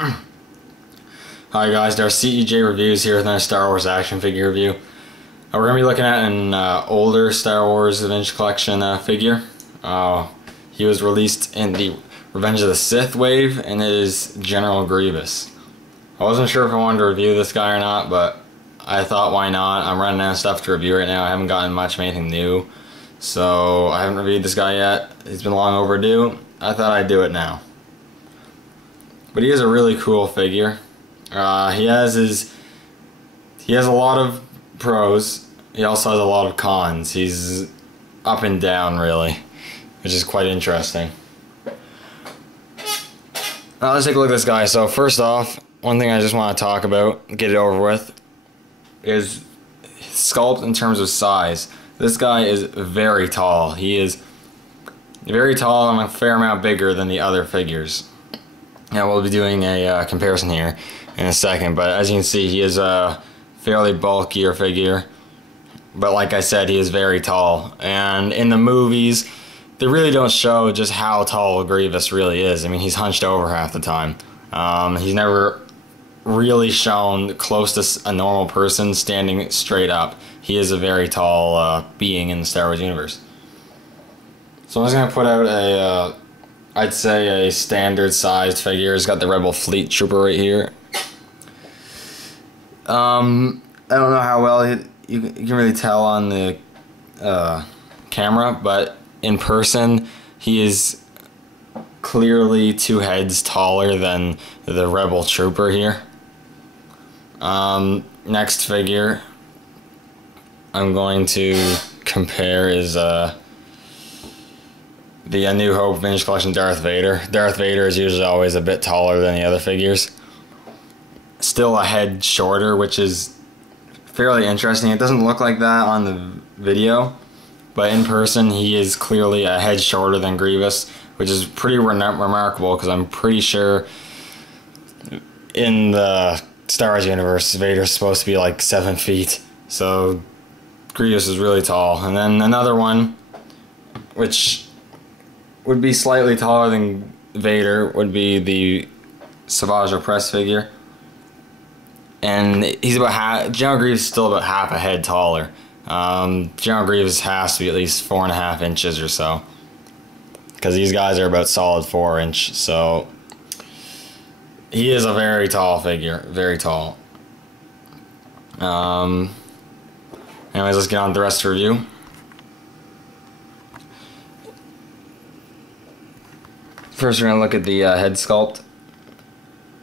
Hi guys, our CEJ Reviews here with another Star Wars action figure review. We're going to be looking at an older Star Wars Vintage Collection figure. He was released in the Revenge of the Sith wave, and it is General Grievous. I wasn't sure if I wanted to review this guy or not, but I thought why not. I'm running out of stuff to review right now. I haven't gotten much of anything new, so I haven't reviewed this guy yet. He's been long overdue. I thought I'd do it now. But he is a really cool figure. He has a lot of pros. He also has a lot of cons. He's up and down really, which is quite interesting. Now let's take a look at this guy. So first off, one thing I just want to talk about, get it over with, is sculpt in terms of size. This guy is very tall. He is very tall and a fair amount bigger than the other figures. Now we'll be doing a comparison here in a second, but as you can see, he is a fairly bulkier figure. But like I said, he is very tall. And in the movies, they really don't show just how tall Grievous really is. I mean, he's hunched over half the time. He's never really shown close to a normal person standing straight up. He is a very tall being in the Star Wars universe. So I'm just going to put out a I'd say a standard sized figure. He's got the Rebel Fleet Trooper right here. I don't know how well you can really tell on the camera, but in person he is clearly 2 heads taller than the Rebel Trooper here. Next figure I'm going to compare is the A New Hope Vintage Collection Darth Vader. Darth Vader is usually always a bit taller than the other figures. Still a head shorter, which is fairly interesting. It doesn't look like that on the video, but in person he is clearly a head shorter than Grievous, which is pretty remarkable because I'm pretty sure in the Star Wars universe Vader's supposed to be like 7 feet. So Grievous is really tall. And then another one, which would be slightly taller than Vader, would be the Savage Opress figure. And he's about half, General Grievous is still about half a head taller. General Grievous has to be at least 4.5 inches or so, because these guys are about solid 4 inch, so he is a very tall figure, very tall. Anyways, let's get on to the rest of the review. First, we're going to look at the head sculpt.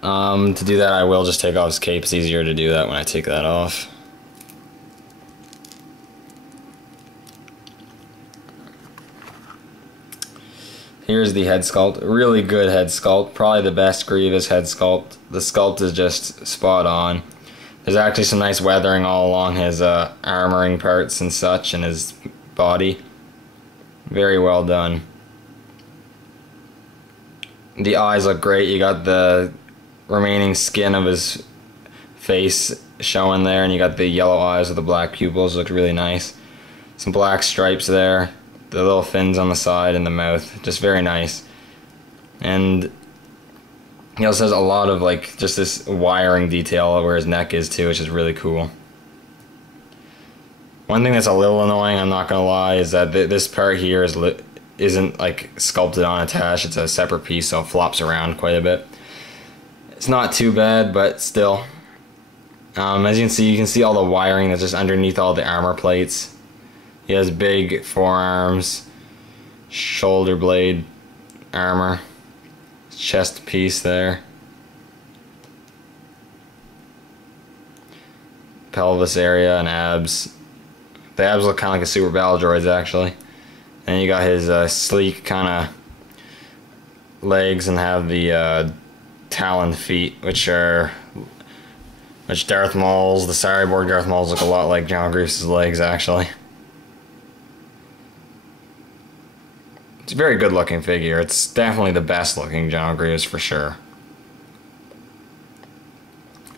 To do that, I will just take off his cape. It's easier to do that when I take that off. Here's the head sculpt. Really good head sculpt. Probably the best Grievous head sculpt. The sculpt is just spot on. There's actually some nice weathering all along his armoring parts and such, and his body. Very well done. The eyes look great. You got the remaining skin of his face showing there, and you got the yellow eyes with the black pupils. Look really nice. Some black stripes there. The little fins on the side and the mouth. Just very nice. And he also has a lot of like just this wiring detail where his neck is too, which is really cool. One thing that's a little annoying, I'm not gonna lie, is that this part here isn't like sculpted on attached. It's a separate piece, so it flops around quite a bit. It's not too bad, but still. As you can see all the wiring that's just underneath all the armor plates. He has big forearms, shoulder blade armor, chest piece there, pelvis area and abs. The abs look kind of like a Super Battle Droid's actually. And you got his sleek kind of legs, and have the taloned feet, which Darth Maul's, the cyborg Darth Maul's look a lot like General Grievous' legs actually. It's a very good looking figure. It's definitely the best looking General Grievous for sure.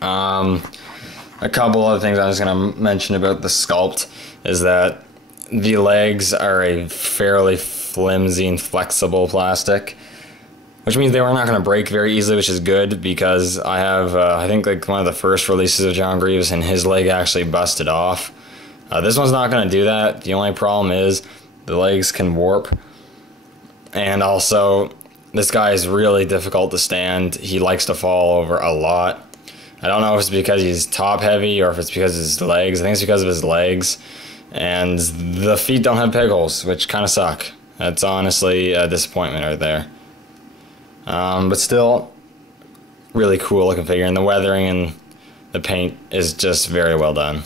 A couple other things I was going to mention about the sculpt is that the legs are a fairly flimsy and flexible plastic. which means they were not going to break very easily, which is good because I have, I think, like one of the first releases of John Grievous, and his leg actually busted off. This one's not going to do that. The only problem is the legs can warp, and also this guy is really difficult to stand. He likes to fall over a lot. I don't know if it's because he's top heavy or if it's because of his legs. I think it's because of his legs, and the feet don't have peg holes, which kind of suck. That's honestly a disappointment right there. But still, really cool looking figure, and the weathering and the paint is just very well done.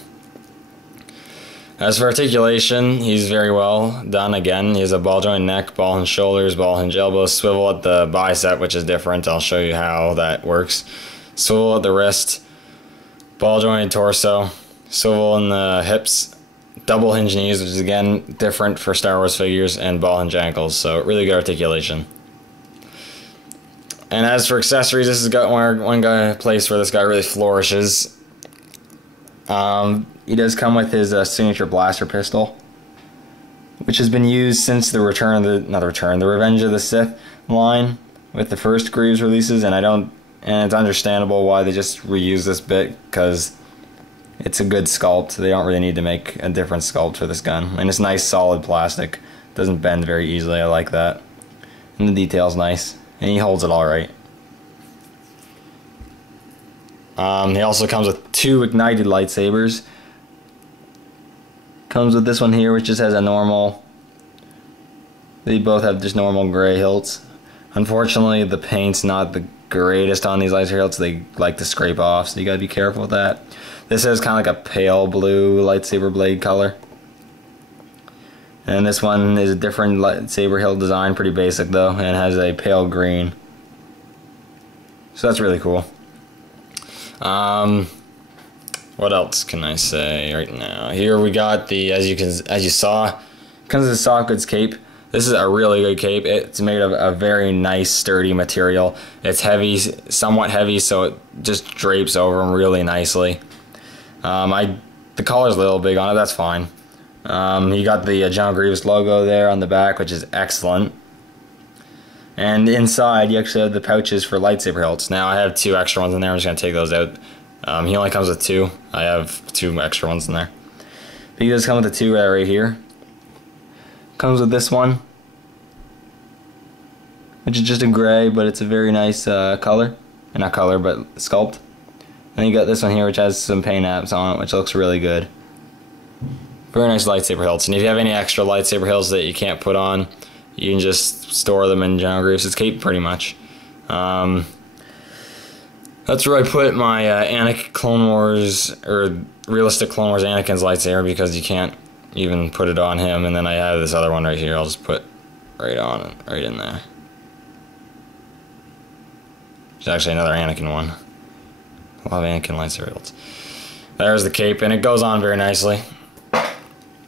As for articulation, he's very well done again. He has a ball joint neck, ball hinge shoulders, ball hinge elbows, swivel at the bicep, which is different. I'll show you how that works. Swivel at the wrist, ball joint torso, swivel in the hips, double hinge knees, which is again different for Star Wars figures, and ball hinge ankles, so really good articulation. And as for accessories, this is one place where this guy really flourishes. He does come with his signature blaster pistol, which has been used since the the Revenge of the Sith line with the first Grievous releases, and it's understandable why they just reuse this bit, because it's a good sculpt. They don't really need to make a different sculpt for this gun, and it's nice solid plastic. Doesn't bend very easily. I like that, and the detail's nice, and he holds it all right. He also comes with 2 ignited lightsabers. Comes with this one here, which just has a normal. They both have just normal gray hilts. Unfortunately, the paint's not the greatest on these lightsaber hilts. They like to scrape off, so you gotta be careful with that. This is kind of like a pale blue lightsaber blade color. And this one is a different lightsaber hilt design, pretty basic though, and has a pale green. So that's really cool. What else can I say right now? Here we got the, as you saw, comes with a soft goods cape. This is a really good cape. It's made of a very nice, sturdy material. It's heavy, somewhat heavy, so it just drapes over them really nicely. The collar's a little big on it. That's fine. You got the John Grievous logo there on the back, which is excellent. And inside, you actually have the pouches for lightsaber hilts. Now, I have 2 extra ones in there. I'm just going to take those out. He only comes with 2. I have 2 extra ones in there. But he does come with the 2 right here. Comes with this one, which is just a gray, but it's a very nice color. Not color, but sculpt. And you got this one here, which has some paint apps on it, which looks really good. Very nice lightsaber hilts. And if you have any extra lightsaber hilts that you can't put on, you can just store them in John Grievous' cape, pretty much. That's where I put my Anakin Clone Wars, or realistic Clone Wars Anakin's lightsaber, because you can't even put it on him. And then I have this other one right here. I'll just put right in there. It's actually another Anakin one. A lot of Anakin lightsaber hilts. There's the cape, and it goes on very nicely.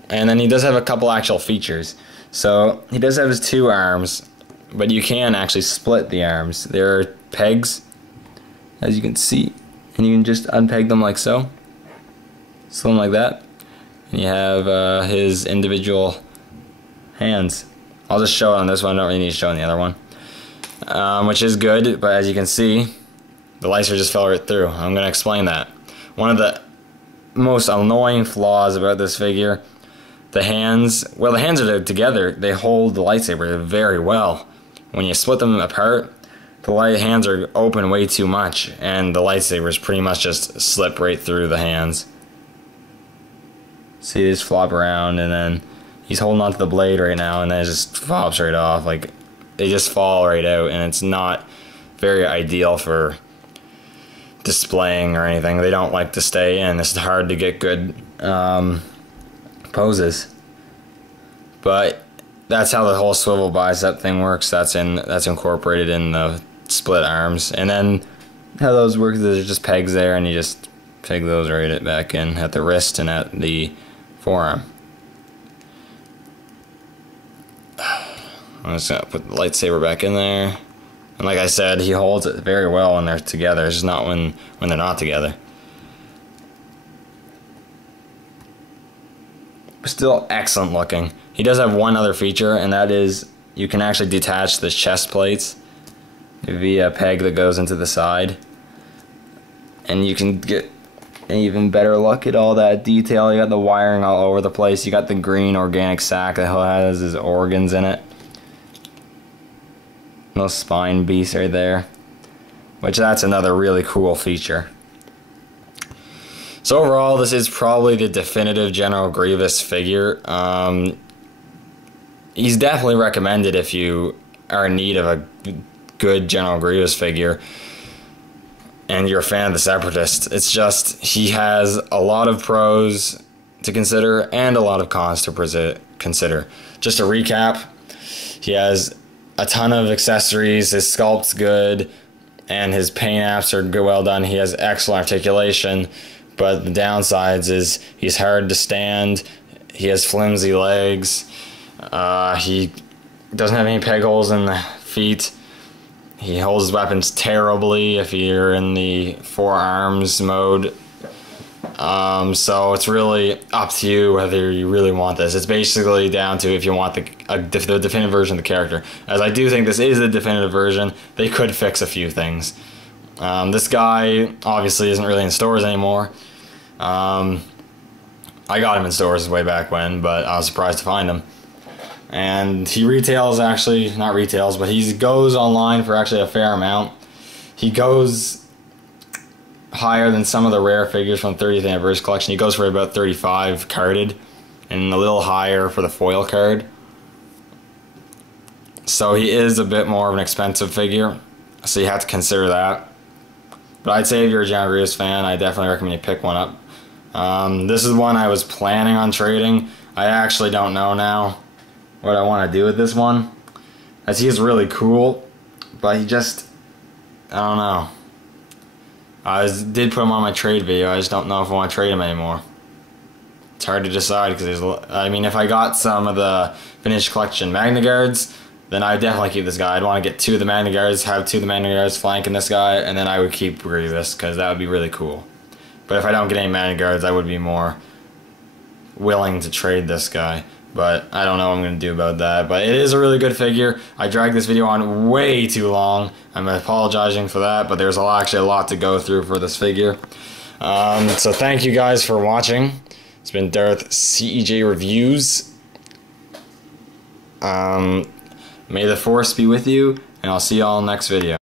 And then he does have a couple actual features. So he does have his 2 arms, but you can actually split the arms. There are pegs, as you can see, and you can just unpeg them like so. Something like that. And you have his individual hands. I'll just show it on this one. I don't really need to show on the other one. Which is good, but as you can see, the lightsaber just fell right through. I'm going to explain that. One of the most annoying flaws about this figure, the hands are together. They hold the lightsaber very well. When you split them apart, the hands are open way too much, and the lightsabers pretty much just slip right through the hands. See, they just flop around, and then he's holding onto the blade right now, and then it just flops right off. Like, they just fall right out, and it's not very ideal for displaying or anything. They don't like to stay in. It's hard to get good poses. But that's how the whole swivel bicep thing works. That's incorporated in the split arms. And then how those work is there's just pegs there, and you just peg those right back in at the wrist and at the forearm. I'm just gonna put the lightsaber back in there. And like I said, he holds it very well when they're together. It's just not when they're not together. Still excellent looking. He does have one other feature, and that is you can actually detach the chest plates via a peg that goes into the side. And you can get an even better look at all that detail. You got the wiring all over the place. You got the green organic sack that has his organs in it. Little spine piece right there, which that's another really cool feature. So overall, this is probably the definitive General Grievous figure. He's definitely recommended if you are in need of a good General Grievous figure and you're a fan of the Separatists. It's just, he has a lot of pros to consider and a lot of cons to consider. Just to recap, he has a ton of accessories, his sculpt's good, and his paint apps are good, well done. He has excellent articulation, but the downsides is he's hard to stand, he has flimsy legs, he doesn't have any peg holes in the feet, he holds his weapons terribly if you're in the forearms mode. So it's really up to you whether you really want this. It's basically down to if you want the definitive version of the character. As I do think this is the definitive version, they could fix a few things. This guy obviously isn't really in stores anymore. I got him in stores way back when, but I was surprised to find him. And he retails, actually, not retails, but he goes online for actually a fair amount. He goes higher than some of the rare figures from the 30th anniversary collection. He goes for about 35 carded, and a little higher for the foil card. So he is a bit more of an expensive figure, so you have to consider that. But I'd say if you're a General Grievous fan, I definitely recommend you pick one up. This is one I was planning on trading. I actually don't know now what I want to do with this one, as he is really cool, but he just, I don't know. I did put him on my trade video. I just don't know if I want to trade him anymore. It's hard to decide because I mean, if I got some of the vintage collection Magna Guards, then I would definitely keep this guy. I'd want to get 2 of the Magna Guards, have 2 of the Magna Guards flanking this guy, and then I would keep Grievous because that would be really cool. But if I don't get any Magna Guards, I would be more willing to trade this guy. But I don't know what I'm going to do about that. But it is a really good figure. I dragged this video on way too long. I'm apologizing for that, but there's actually a lot to go through for this figure. So thank you guys for watching. It's been Darth CEJ Reviews. May the Force be with you, and I'll see y'all in the next video.